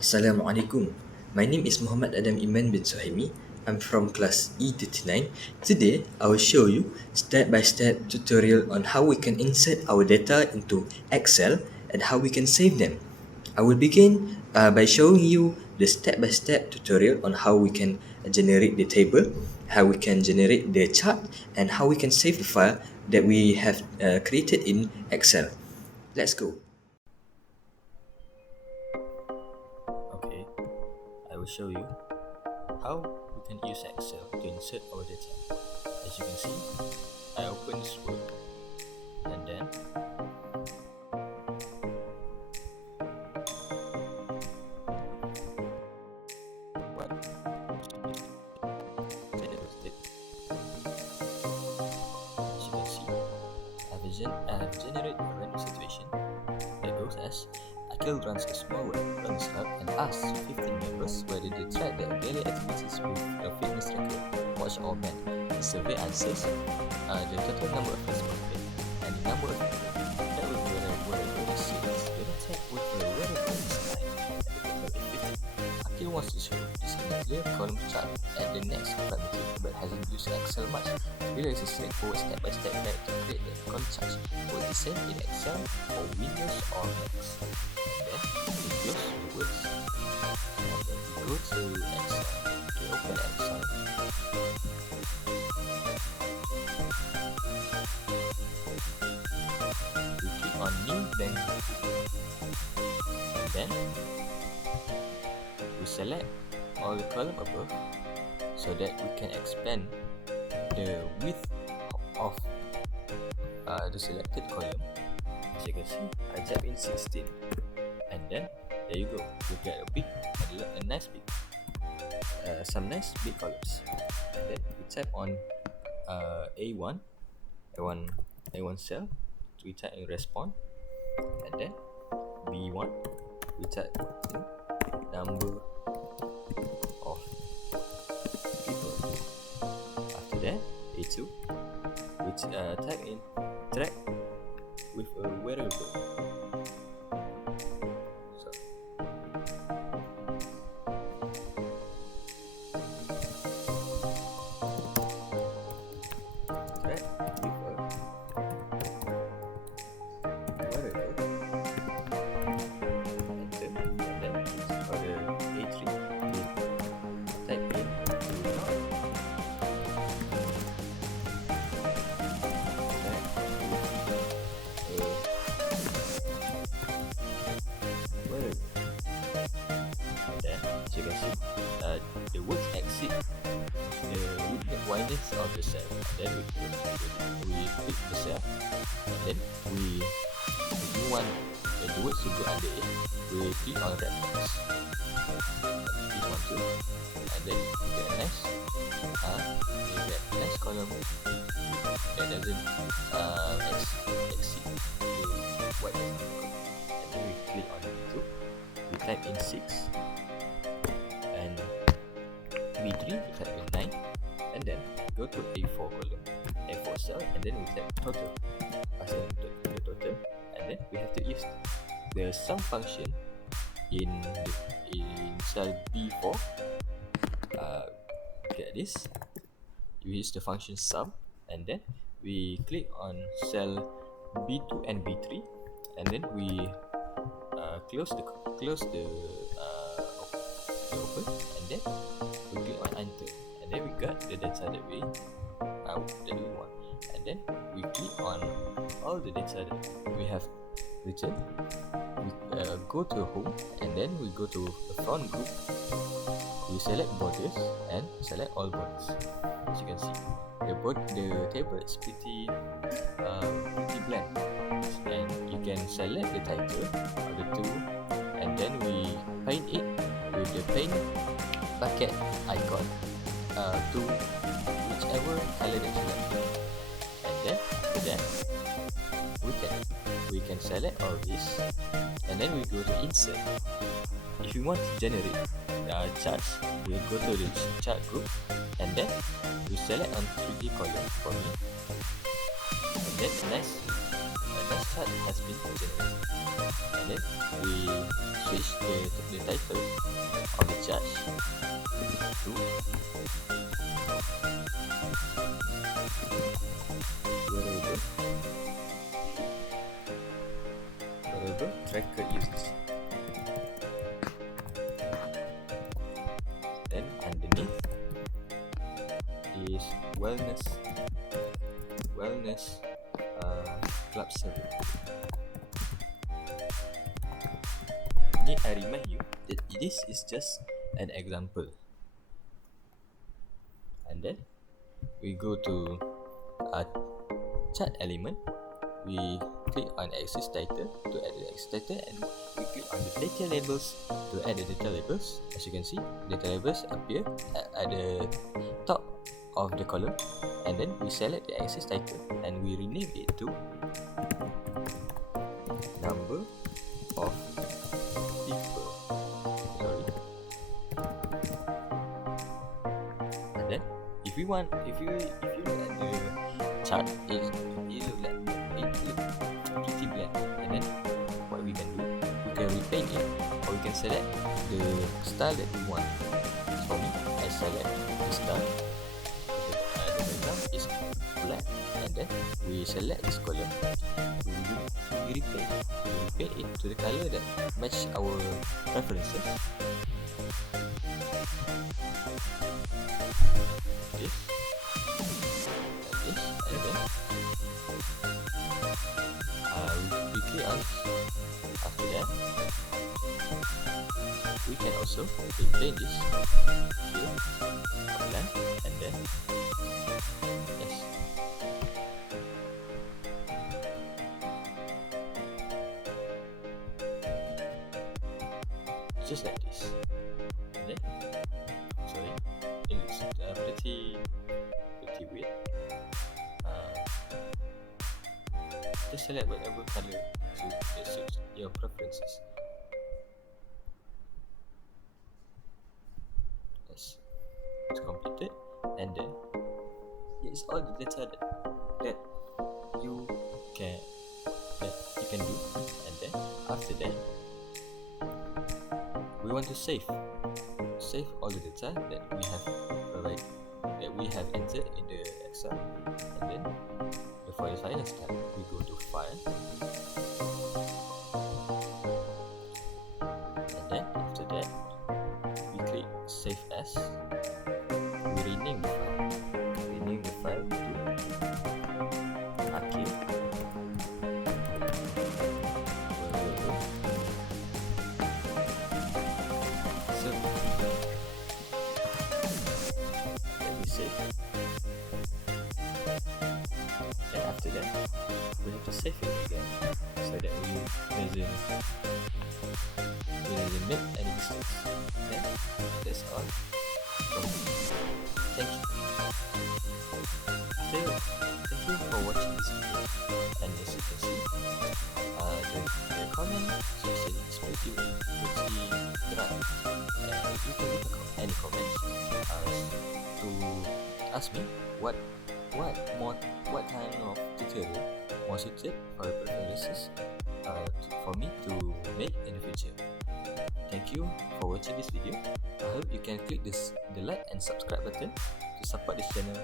Assalamualaikum. My name is Muhammad Adam Iman bin Suhaimi. I'm from class E39. Today, I will show you step-by-step tutorial on how we can insert our data into Excel and how we can save them. I will begin by showing you the step-by-step tutorial on how we can generate the table, how we can generate the chart, and how we can save the file that we have created in Excel. Let's go. Okay, I will show you how we can use Excel to insert our data. As you can see, I open this Word and then what as you can see, I have generated a random situation that goes as Akil runs a small wellness club and asks 15 members whether they tried their daily activities with a fitness tracker, watch or band. The survey answers the total number of respondents and the number of people that with wearable is 6. The check with the wearable is 9 and the total is 50. Akil wants to show this in a clear column chart at the next primitive but hasn't used Excel much. Here is a straightforward step-by-step guide to create the column chart. Will be same in Excel or Windows or Mac. Then we close the words and then we go to Excel. We open Excel. We click on New Blank and then we select all the column above so that we can expand the width of the selected column. As you can see, I type in 16 and then there you go, you get a nice big some nice big columns. And then we type on A1 cell, we type in respond, and then B1 we type in number of people. After that, A2 we type in track with a wearable. So track with a wearable. Enter, and then for the A3 we type in as you can see, the words exceed the width of the cell. And then we click the cell, and then if we want the words to go under it, we click on red box. This one too, and then you get a nice column that doesn't exceed the width. And then we click on B2. We type in 6. And B3 we type in 9, and then go to A4 column, A4 cell, and then we type total, pass in the total, and then we have to use the sum function in cell B4. Get this, you use the function sum, and then we click on cell B2 and B3, and then we close the open, and then we click on enter, and then we got the data that we want, and then we click on all the data that we have written. We go to home, and then we go to the front group. We select borders and select all borders. As you can see, the table is pretty bland, and you can select the title of the two, and then we paint it with the paint bucket icon to whichever color that you like. And then after that, we can select all this, and then we go to insert. If you want to generate charts, we go to the chart group, and then we select on 3D column for me, and then a nice chart chart has been generated. And then we switch the title of the chart to wherever tracker uses. Then underneath is wellness club server. Need I remind you that this is just an example. And then we go to a chart element. We click on axis title to add the axis title, and we click on the data labels to add the data labels. As you can see, data labels appear at the top of the column, and then we select the axis title and we rename it to number of people. And then if you look at the chart, it looks pretty bland. And then what we can do, we can repaint it, or we can select the style that we want. For me, I select the style. The background is black, and then we select this column. We repaint it to the color that match our preferences. This, and then we click on. After that, we can also repaint this here, outline, and then yes. Just like this. And then, sorry, it looks pretty weird. Just select whatever color that suits your preferences. Yes, it's completed, and then it's all the data that you can do. And then after that, we want to save all the data that we have entered in the Excel. And then before the file start, we go to file, and then after that we click save as. We rename the file to archive. And after that, we have to save it again so that we doesn't make any mistakes. Okay? That's all. Thank you. Thank you for watching this video. And as you can see, the comment section is pretty dry. And you can leave any comments to ask me what kind of tutorial more suited for your preferences for me to make in the future. Thank you for watching this video. I hope you can click the like and subscribe button to support this channel.